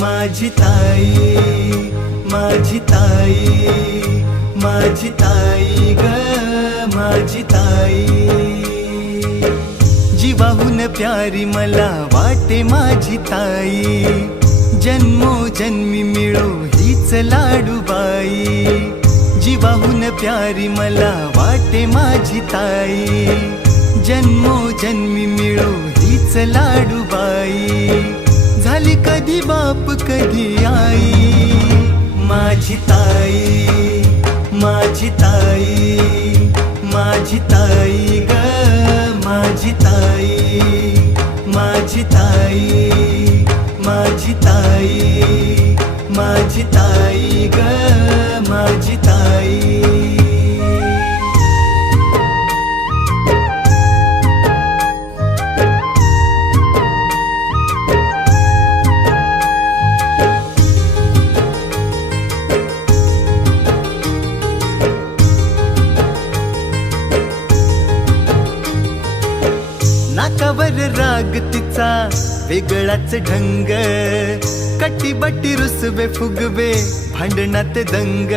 माझी ताई माझी ताई माझी ताई ग माझी ताई. जीवाहून प्यारी मला वाटे माझी ताई. जन्मो जन्मी मिळो हीच लाडूबाई. जीवाहून प्यारी मला वाटे माझी ताई. जन्मोजन्मी मिळो हीच लाडूबाई झाली कधी बाप कधी आई. माझी ताई माझी ताई माझी ताई ग माझी ताई माझी ताई माझी ताई माझी ताई ग माझी ताई कवर राग तिचा वेगळाच ढंग. कटीबटी रुसवे फुगवे भांडणात दंग.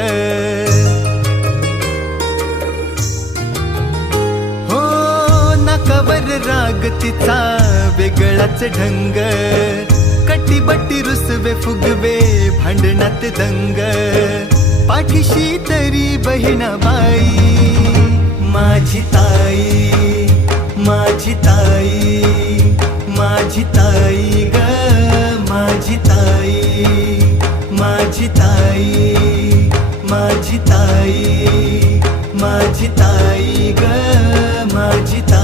हो नाकावर राग तिचा वेगळाच ढंग. कटीबटी रुसवे फुगवे भांडणात दंग. पाठीशी तरी बहिणाबाई माझी ताई. माझी ताई माझी ताई ग माझी ताई माझी ताई माझी ताई माझी ताई ग माझी ताई